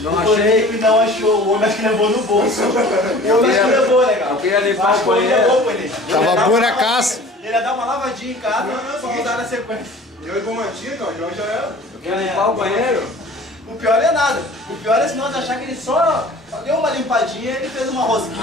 Não achei. Não achou, o homem acho que levou no bolso. O homem acho que levou, legal. Eu queria limpar o banheiro. Tava pura caça. Ele ia dar uma lavadinha em casa pra usar na sequência. Eu e Comantinho, então, João já era. Eu queria limpar o banheiro. O pior é nada. O pior é se nós achar que ele só deu uma limpadinha e ele fez uma rosquinha.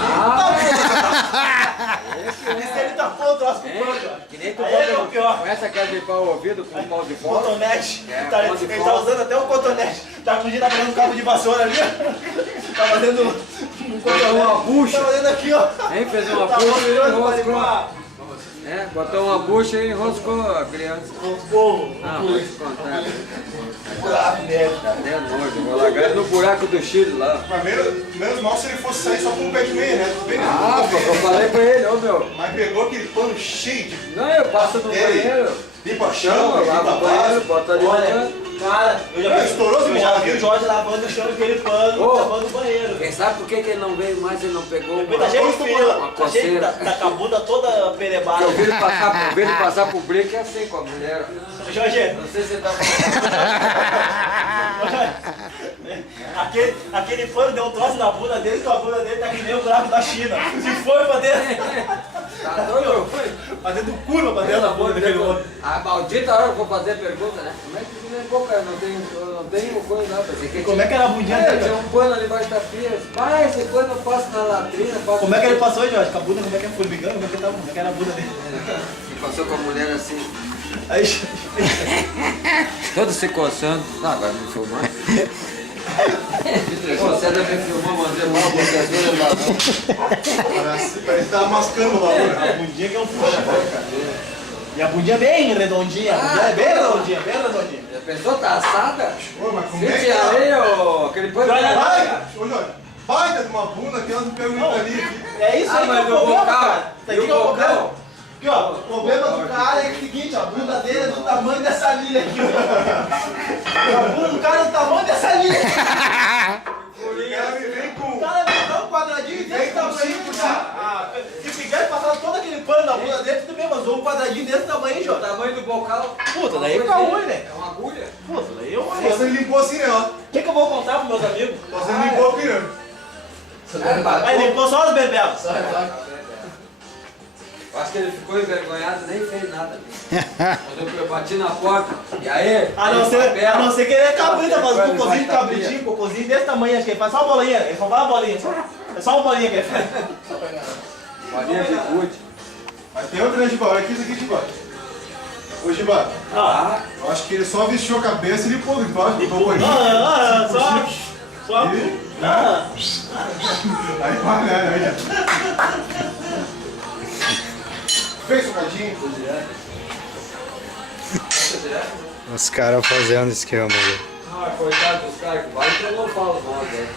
Esse ele tapou o troço com o pano, ó. Que nem tu Aí ele é o pior. Conhece aquela de limpar o ouvido com um pau de fora? Cotonete. É, Ele tá usando até um cotonete. Tá fazendo um cabo de vassoura ali, ó. Tá fazendo um cotonete. Uma bucha. Tá fazendo aqui, ó. Hein? Fez uma Tá bucha e mostrando pra enroscou. limpar. É, botou uma bucha e enroscou a criança. Roscou. Ah, vou te contar. Ah, merda. É nojo, vou largar ele no buraco do Chile lá. Mas menos mal se ele fosse sair só com um pé de meia, né? Bem, Ah, pô, eu falei pra ele, ô meu. Mas pegou aquele pano cheio de... Não, eu passo no banheiro. Limpa chão, Chama, limpa lava o banheiro, vaso. bota ali Olha, no cara, eu já vi o aqui. Jorge lavando o chão daquele pano, Ô. lavando o banheiro. Quem sabe por que ele não veio mais, ele não pegou Ele tá cheio de fila, uma tá cheio, coceira. tá com a bunda toda perebada. Eu vi ele passar pro break é assim com a mulher. Jorge, Não sei se você tá aquele pano deu um troço na bunda dele, que a bunda dele tá que nem o buraco da China. Se foi pra dentro, Tá doido? fazendo curva pra dentro da bunda daquele homem. A maldita hora que eu vou fazer a pergunta, né? Como é que tu lembrou, cara? Não tenho coisa lá. Pensei que Como é que era a bundinha tinha dele? um pano ali embaixo da pia. Pai, esse pano eu passo na latrina. Como é que ele passou, Jorge? Com a bunda, como é que é formigando? Como é que tava? Como é que era a bunda dele? E passou com a mulher assim, Aí, todo se coçando. Não, agora me filmar. Você deve me filmar, mandei mal, porque às vezes eu Parece que tava mascando lá. a bundinha que é um puxa. E a bundinha bem redondinha, a bundinha é bem redondinha, bem redondinha. Já pensou, tá assada? Ô, mas como é Gente, que tá? aí, ô, aquele pano. Baita, ô Jorge, baita de uma bunda que elas me perguntam ali. É isso Ah, aí que é mas o o problema, bocal, cara. Isso aí e o que é o bocal? problema. Aqui, ó, o problema do cara é o seguinte, ó, a bunda dele é do tamanho dessa linha aqui, ó. A bunda do cara é do tamanho dessa linha. O cara me vem O com... cara vai dar um quadradinho desse tamanho, cara. Se fizer passar todo aquele pano na bunda dele, tudo bem, mas um quadradinho desse tamanho, O Jô. tamanho do bocal. Puta, daí fica ruim, né? É uma agulha. Puta, daí eu Só você limpou assim, né? Ó. O que eu vou contar pros meus amigos? Só você limpou aqui, né? Aí limpou só os bebelos. Eu acho que ele ficou envergonhado, nem fez nada. Quando eu bati na porta, e aí? A não ser que ele é cabrita, faz um Ele cocôzinho de faz cabritinho, cocôzinho desse tamanho, acho que ele faz só uma bolinha, ele só faz uma bolinha, só. É só uma bolinha que ele faz. Bolinha de gude. Mas tem outra, né, Giba? Olha aqui isso aqui, Giba. Ô, Giba, Ah, eu acho que ele só vestiu a cabeça e limpou, tu acha? Botou o paninho. Só. Aí vai, né? Aí já. Fez socadinho? Os caras fazendo esquema ali. coitado dos caras que vai, então eu não falo mal, velho.